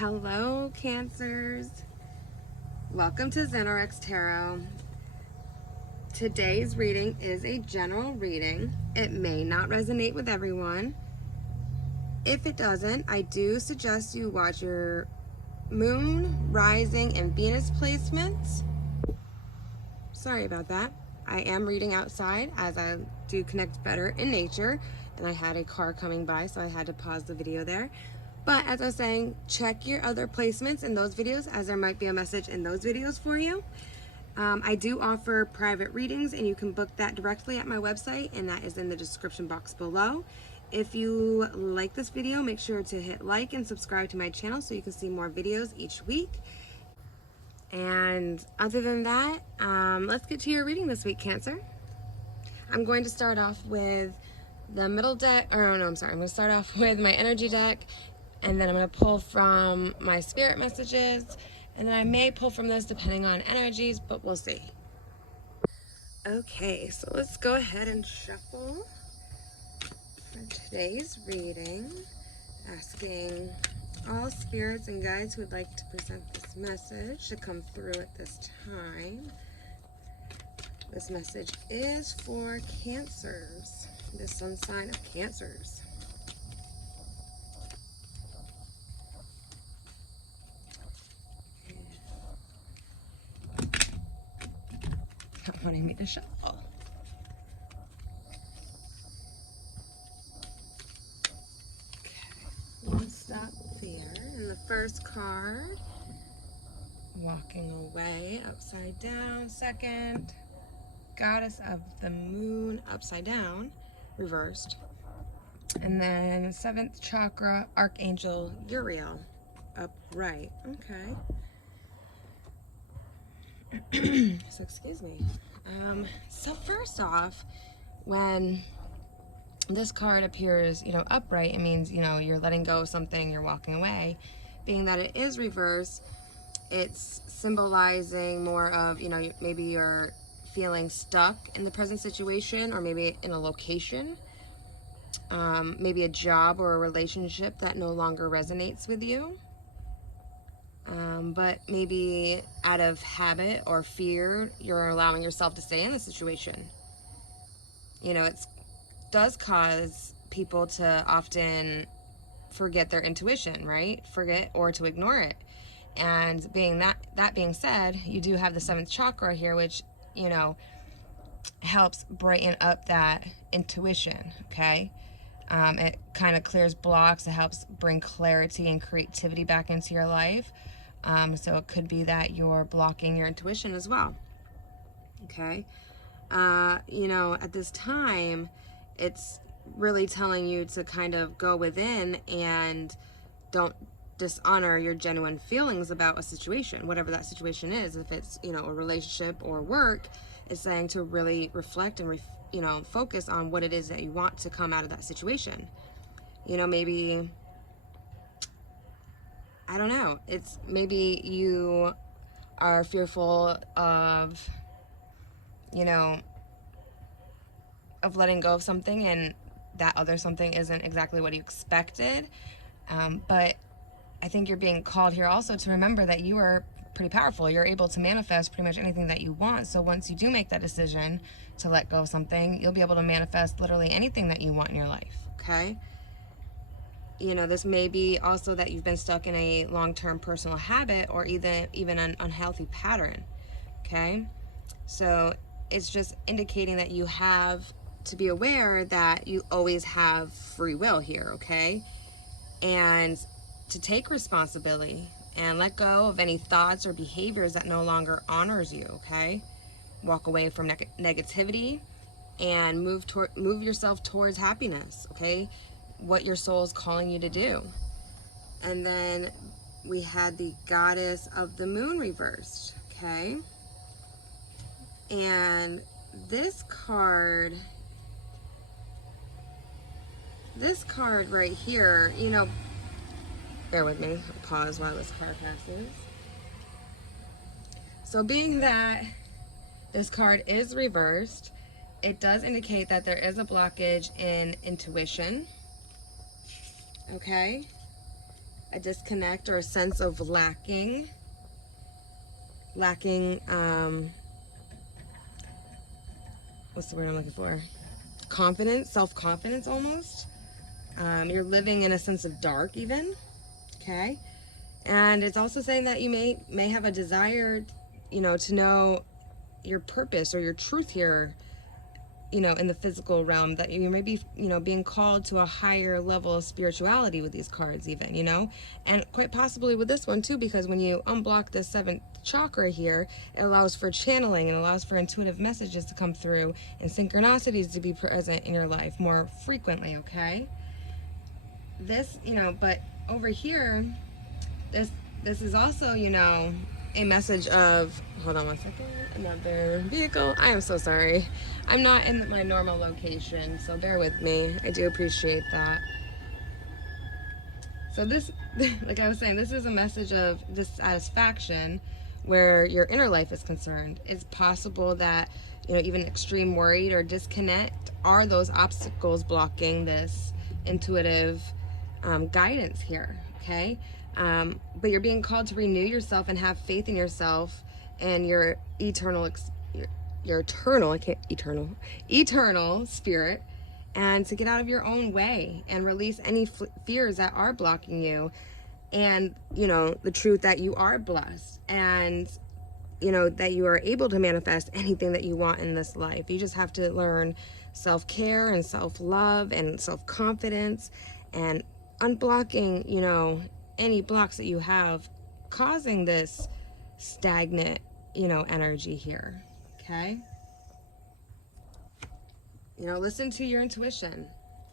Hello, Cancers. Welcome to ZenRx Tarot. Today's reading is a general reading. It may not resonate with everyone. If it doesn't, I do suggest you watch your moon, rising, and Venus placements. Sorry about that. I am reading outside as I do connect better in nature, and I had a car coming by, so I had to pause the video there. But as I was saying, check your other placements in those videos, as there might be a message in those videos for you. I do offer private readings, and you can book that directly at my website, and that is in the description box below. If you like this video, make sure to hit like and subscribe to my channel so you can see more videos each week. And other than that, let's get to your reading this week, Cancer. I'm going to start off with the middle deck, or no, I'm sorry, I'm going to start off with my energy deck, and then I'm going to pull from my spirit messages, and then I may pull from this depending on energies, but we'll see. Okay, so let's go ahead and shuffle for today's reading, asking all spirits and guides who would like to present this message to come through at this time. This message is for Cancers, the sun sign of Cancers. Not wanting me to shuffle. Okay, one stop fear. And the first card, walking away, upside down. Second, goddess of the moon, upside down, reversed. And then seventh chakra, archangel Uriel, upright. Okay. So excuse me. So first off, when this card appears, upright, it means, you're letting go of something, you're walking away. Being that it is reversed, it's symbolizing more of, maybe you're feeling stuck in the present situation, or maybe in a location, maybe a job or a relationship that no longer resonates with you. But maybe out of habit or fear, you're allowing yourself to stay in the situation. It does cause people to often forget their intuition, right? Forget or to ignore it. And that being said, you do have the seventh chakra here, which, helps brighten up that intuition, okay? It kind of clears blocks. It helps bring clarity and creativity back into your life. So it could be that you're blocking your intuition as well. Okay. At this time, it's really telling you to kind of go within and don't dishonor your genuine feelings about a situation, whatever that situation is. If it's, a relationship or work, it's saying to really reflect and, focus on what it is that you want to come out of that situation. Maybe, I don't know. It's maybe you are fearful of, of letting go of something, and that other something isn't exactly what you expected. But I think you're being called here also to remember that you are pretty powerful. You're able to manifest pretty much anything that you want. So once you do make that decision to let go of something, you'll be able to manifest literally anything that you want in your life. Okay. This may be also that you've been stuck in a long-term personal habit or even an unhealthy pattern, okay? So it's just indicating that you have to be aware that you always have free will here, okay? And to take responsibility and let go of any thoughts or behaviors that no longer honors you, okay? Walk away from negativity and move yourself towards happiness, okay? What your soul is calling you to do. And then we had the goddess of the moon reversed, okay? And this card right here, bear with me, I'll pause while this card passes. So being that this card is reversed, it does indicate that there is a blockage in intuition. Okay, a disconnect or a sense of lacking, what's the word I'm looking for? Confidence, self-confidence almost. You're living in a sense of dark even, okay? And it's also saying that you may have a desire, to know your purpose or your truth here, in the physical realm, that you may be, being called to a higher level of spirituality with these cards even, and quite possibly with this one too, because when you unblock the 7th chakra here, it allows for channeling and allows for intuitive messages to come through and synchronicities to be present in your life more frequently, okay? This, but over here, this is also, a message of, hold on one second, another vehicle. I am so sorry. I'm not in my normal location, so bear with me. I do appreciate that. So this, like I was saying, this is a message of dissatisfaction where your inner life is concerned. It's possible that, even extreme worried or disconnect are those obstacles blocking this intuitive guidance here, okay? But you're being called to renew yourself and have faith in yourself and your eternal spirit, and to get out of your own way and release any fears that are blocking you, and the truth that you are blessed, and that you are able to manifest anything that you want in this life. You just have to learn self-care and self-love and self-confidence, and unblocking any blocks that you have causing this stagnant energy here, okay? Listen to your intuition.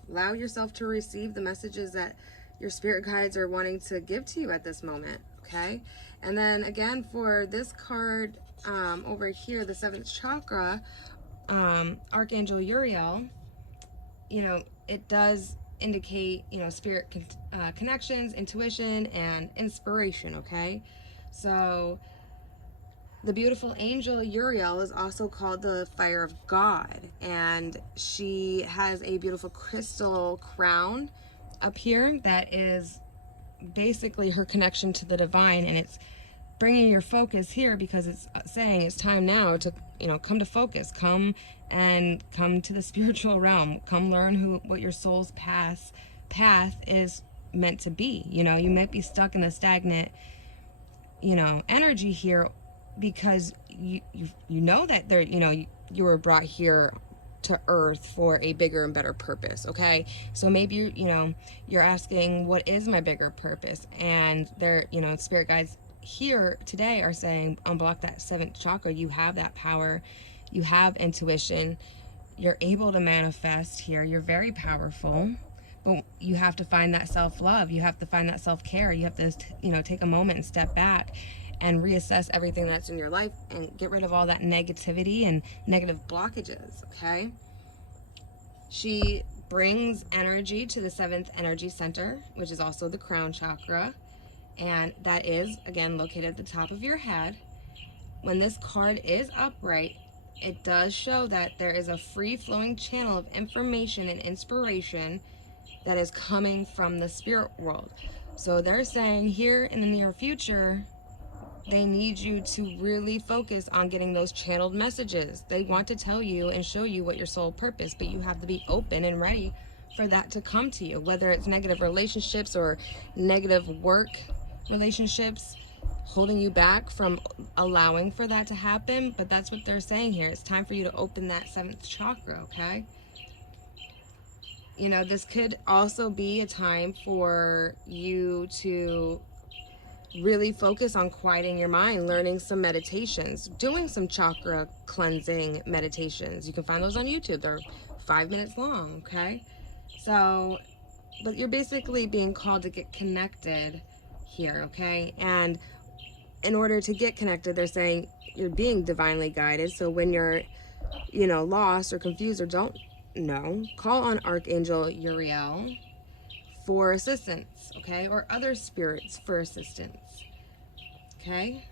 Allow yourself to receive the messages that your spirit guides are wanting to give to you at this moment, okay? And then again, for this card over here, the 7th chakra, Archangel Uriel, it does indicate, spirit connections, intuition, and inspiration, okay? So the beautiful angel Uriel is also called the fire of God, and she has a beautiful crystal crown up here that is basically her connection to the divine, and it's bringing your focus here because it's saying it's time now to come to focus, come to the spiritual realm, come learn what your soul's path is meant to be. You might be stuck in a stagnant energy here because you know that there you were brought here to earth for a bigger and better purpose, okay? So maybe you're asking, what is my bigger purpose? And they're spirit guides here today are saying, unblock that 7th chakra. You have that power, you have intuition, you're able to manifest here, you're very powerful, but you have to find that self-love, you have to find that self-care, you have to take a moment and step back and reassess everything that's in your life and get rid of all that negativity and negative blockages, okay? She brings energy to the 7th energy center, which is also the crown chakra, and that is, again, located at the top of your head. When this card is upright, it does show that there is a free-flowing channel of information and inspiration that is coming from the spirit world. So they're saying here in the near future, they need you to really focus on getting those channeled messages. They want to tell you and show you what your soul purpose, but you have to be open and ready for that to come to you, whether it's negative relationships or negative work relationships holding you back from allowing for that to happen. But that's what they're saying here. It's time for you to open that 7th chakra, okay? This could also be a time for you to really focus on quieting your mind, learning some meditations, doing some chakra cleansing meditations. You can find those on YouTube. They're 5 minutes long, okay? So, but you're basically being called to get connected here, okay? And in order to get connected, they're saying you're being divinely guided. So when you're, lost or confused or don't know, call on Archangel Uriel for assistance, okay? Or other spirits for assistance, okay?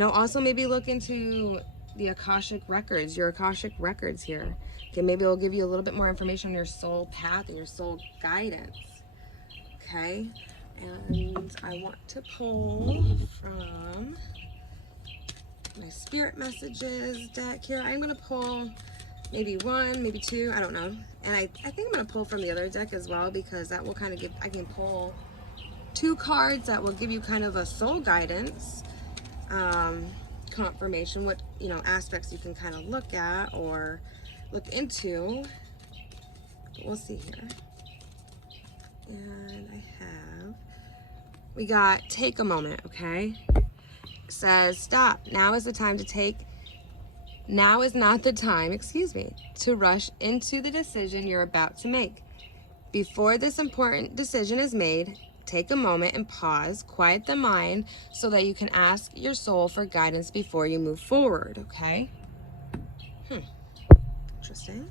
Also maybe look into the Akashic records, your Akashic records here. Okay, maybe it'll give you a little bit more information on your soul path and your soul guidance. okay? And I want to pull from my spirit messages deck here. I'm going to pull maybe one, maybe two, I don't know. And I think I'm going to pull from the other deck as well, because that will kind of give, I can pull two cards that will give you kind of a soul guidance confirmation, what, you know, aspects you can kind of look at or look into. We'll see here. And we got take a moment, okay? It says stop. Now is the time to take. Now is not the time, to rush into the decision you're about to make. Before this important decision is made, take a moment and pause, quiet the mind so that you can ask your soul for guidance before you move forward, okay? Interesting.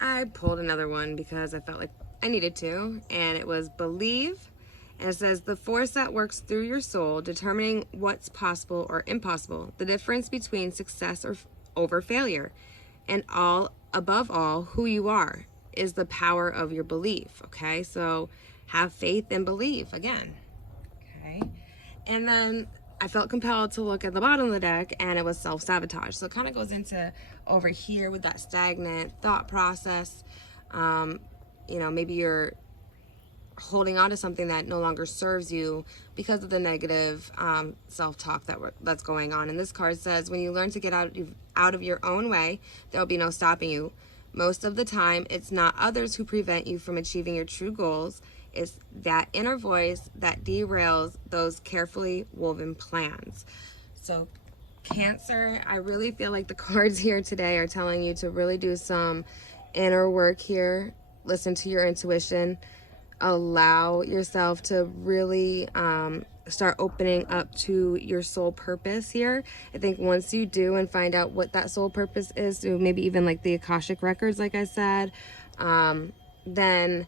I pulled another one because I felt like I needed to, and it was believe. And it says the force that works through your soul, determining what's possible or impossible, the difference between success or over failure, and above all, who you are, is the power of your belief, okay? So have faith and believe again, okay? And then I felt compelled to look at the bottom of the deck, and it was self-sabotage. So it kind of goes into over here with that stagnant thought process. You know, maybe you're holding on to something that no longer serves you because of the negative self-talk that's going on. And this card says, when you learn to get out of your own way, there will be no stopping you. Most of the time, it's not others who prevent you from achieving your true goals. It's that inner voice that derails those carefully woven plans. So Cancer, I really feel like the cards here today are telling you to really do some inner work here. Listen to your intuition. Allow yourself to really start opening up to your soul purpose here. I think once you do and find out what that soul purpose is, so maybe even like the Akashic records, like I said, then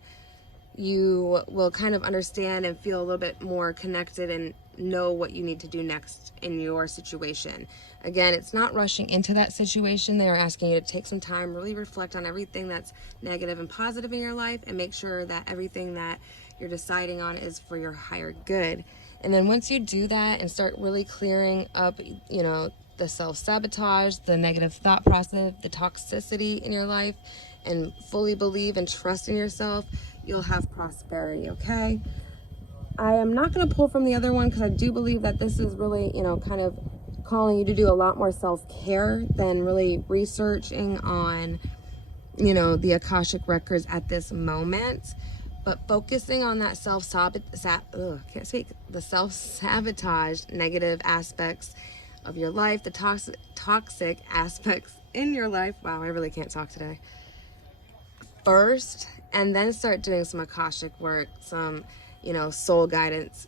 you will kind of understand and feel a little bit more connected and know what you need to do next in your situation. Again, it's not rushing into that situation. They are asking you to take some time, really reflect on everything that's negative and positive in your life, and make sure that everything that you're deciding on is for your higher good. And then once you do that and start really clearing up, you know, the self-sabotage, the negative thought process, the toxicity in your life, and fully believe and trust in yourself, you'll have prosperity, okay? I am not going to pull from the other one because I do believe that this is really, you know, kind of calling you to do a lot more self-care than really researching on, you know, the Akashic records at this moment. But focusing on that the self-sabotage negative aspects of your life, the toxic aspects in your life. Wow, I really can't talk today. First, and then start doing some Akashic work, some, you know, soul guidance,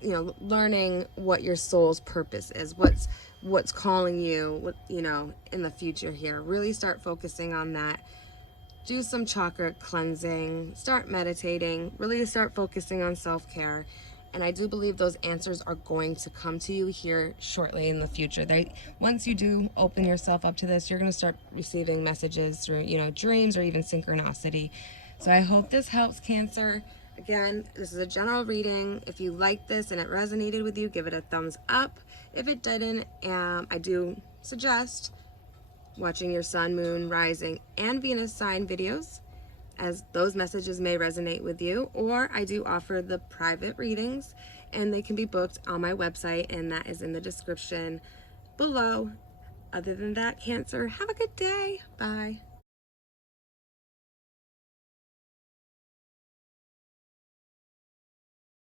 you know, learning what your soul's purpose is, what's calling you, what, you know, in the future here. Really start focusing on that. Do some chakra cleansing, start meditating, really start focusing on self-care. And I do believe those answers are going to come to you here shortly in the future. Once you do open yourself up to this, you're going to start receiving messages through, you know, dreams or even synchronicity. So I hope this helps, Cancer. Again, this is a general reading. If you like this and it resonated with you, give it a thumbs up. If it didn't, I do suggest watching your sun, moon, rising, and Venus sign videos, as those messages may resonate with you. Or I do offer the private readings, and they can be booked on my website, and that is in the description below. Other than that, Cancer, have a good day. Bye.